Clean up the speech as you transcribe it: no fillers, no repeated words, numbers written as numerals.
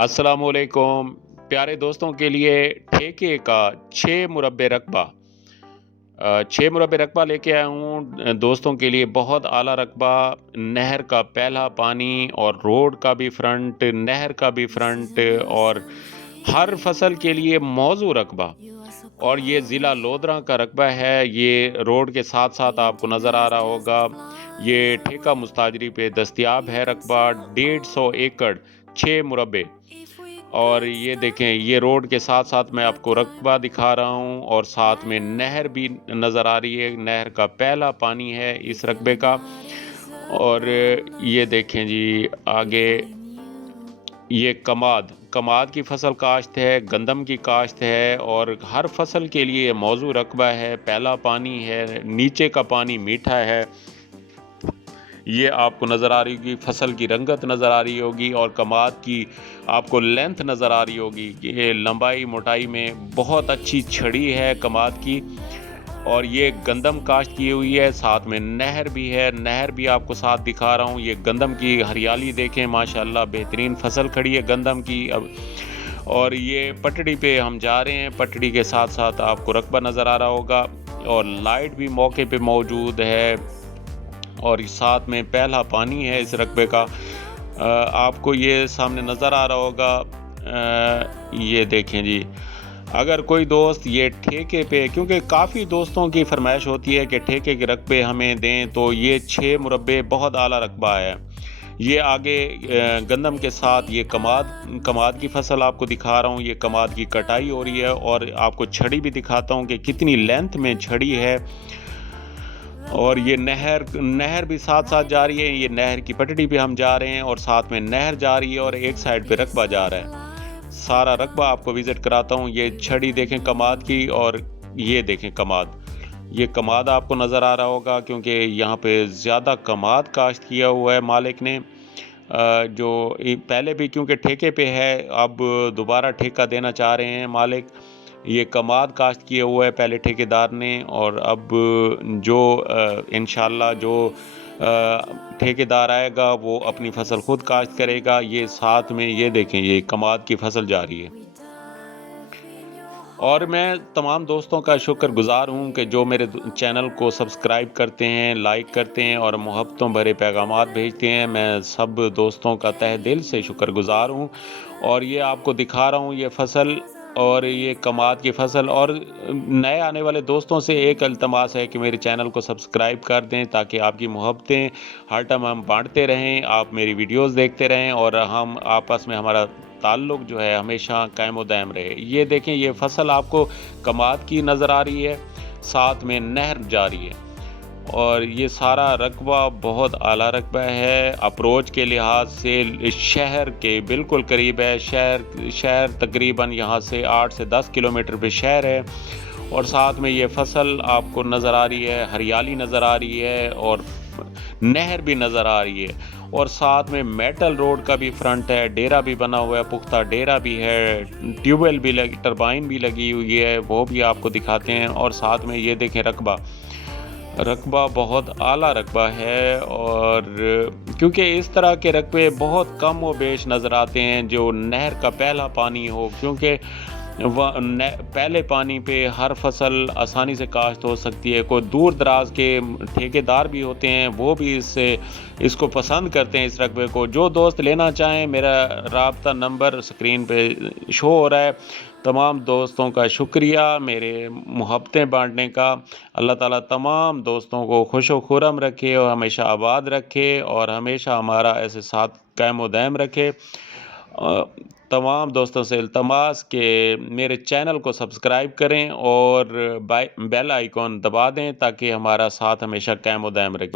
अस्सलाम वालेकुम प्यारे दोस्तों के लिए ठेके का 6 मुरब्बे रकबा 6 मुरब्बे रकबा लेके आया हूँ दोस्तों के लिए बहुत आला रकबा नहर का पहला पानी और रोड का भी फ्रंट नहर का भी फ्रंट और हर फसल के लिए मौजू रकबा और ये ज़िला लोधरा का रकबा है। ये रोड के साथ-साथ आपको नज़र आ रहा होगा। ये ठेका मुस्ताजरी पे दस्तयाब है रकबा 150 एकड़ 6 मुरब्बे और ये देखें ये रोड के साथ-साथ मैं आपको रकबा दिखा रहा हूँ और साथ में नहर भी नज़र आ रही है। नहर का पहला पानी है इस रकबे का और ये देखें जी आगे ये कमाद की फसल काश्त है, गंदम की काश्त है और हर फसल के लिए मौजू रकबा है, पहला पानी है, नीचे का पानी मीठा है। ये आपको नज़र आ रही होगी, फसल की रंगत नज़र आ रही होगी और कमाद की आपको लेंथ नज़र आ रही होगी। ये लंबाई मोटाई में बहुत अच्छी छड़ी है कमाद की और ये गंदम काश्त की हुई है, साथ में नहर भी है, नहर भी आपको साथ दिखा रहा हूँ। ये गंदम की हरियाली देखें माशाल्लाह बेहतरीन फसल खड़ी है गंदम की अब और ये पटड़ी पे हम जा रहे हैं, पटड़ी के साथ-साथ आपको रकबा नज़र आ रहा होगा और लाइट भी मौके पे मौजूद है और साथ में पहला पानी है इस रकबे का। आपको ये सामने नज़र आ रहा होगा ये देखें जी अगर कोई दोस्त ये ठेके पे क्योंकि काफ़ी दोस्तों की फरमाइश होती है कि ठेके के रकबे हमें दें तो ये 6 मुरब्बे बहुत आला रकबा है। ये आगे गंदम के साथ ये कमाद की फसल आपको दिखा रहा हूँ। ये कमाद की कटाई हो रही है और आपको छड़ी भी दिखाता हूँ कि कितनी लेंथ में छड़ी है और ये नहर भी साथ-साथ जा रही है। ये नहर की पटड़ी पे हम जा रहे हैं और साथ में नहर जा रही है और एक साइड पे रकबा जा रहा है। सारा रकबा आपको विज़िट कराता हूँ। ये छड़ी देखें कमाद की और ये देखें कमाद। ये कमाद आपको नज़र आ रहा होगा क्योंकि यहाँ पे ज़्यादा कमाद काश्त किया हुआ है मालिक ने। जो पहले भी क्योंकि ठेके पे है अब दोबारा ठेका देना चाह रहे हैं मालिक। ये कमाद काश्त किया हुआ है पहले ठेकेदार ने और अब जो इंशाल्लाह जो ठेकेदार आएगा वो अपनी फसल खुद काश्त करेगा। ये साथ में ये देखें ये कमाद की फसल जा रही है और मैं तमाम दोस्तों का शुक्रगुज़ार हूँ कि जो मेरे चैनल को सब्सक्राइब करते हैं, लाइक करते हैं और मोहब्बतों भरे पैगामात भेजते हैं। मैं सब दोस्तों का तहे दिल से शुक्रगुज़ार हूँ और ये आपको दिखा रहा हूँ ये फसल और ये कमाद की फसल और नए आने वाले दोस्तों से एक इल्तमास है कि मेरे चैनल को सब्सक्राइब कर दें ताकि आपकी मोहब्बतें हर टाइम हम बाँटते रहें, आप मेरी वीडियोज़ देखते रहें और हम आपस में हमारा ताल्लुक़ जो है हमेशा कायम व दायम रहे। ये देखें ये फसल आपको कमाद की नज़र आ रही है, साथ में नहर जा रही है और ये सारा रकबा बहुत आला रकबा है। अप्रोच के लिहाज से शहर के बिल्कुल करीब है। शहर तकरीबन यहाँ से 8 से 10 किलोमीटर पे शहर है और साथ में ये फसल आपको नज़र आ रही है, हरियाली नज़र आ रही है और नहर भी नज़र आ रही है और साथ में मेटल रोड का भी फ्रंट है, डेरा भी बना हुआ है, पुख्ता डेरा भी है, ट्यूबवेल भी लगी, टरबाइन भी लगी हुई है, वो भी आपको दिखाते हैं और साथ में ये देखें रकबा बहुत आला रकबा है और क्योंकि इस तरह के रकबे बहुत कम व बेश नज़र आते हैं जो नहर का पहला पानी हो क्योंकि पहले पानी पे हर फसल आसानी से काश्त हो सकती है। कोई दूर दराज के ठेकेदार भी होते हैं वो भी इसको पसंद करते हैं इस रकबे को। जो दोस्त लेना चाहें मेरा राब्ता नंबर स्क्रीन पे शो हो रहा है। तमाम दोस्तों का शुक्रिया मेरे मोहब्बतें बाँटने का। अल्लाह ताला तमाम दोस्तों को खुश व खुर्रम रखे और हमेशा आबाद रखे और हमेशा हमारा ऐसे साथ कायम व दायम रखे। तमाम दोस्तों से इल्तमास कि मेरे चैनल को सब्सक्राइब करें और बेल आइकॉन दबा दें ताकि हमारा साथ हमेशा कायम व दायम रहे।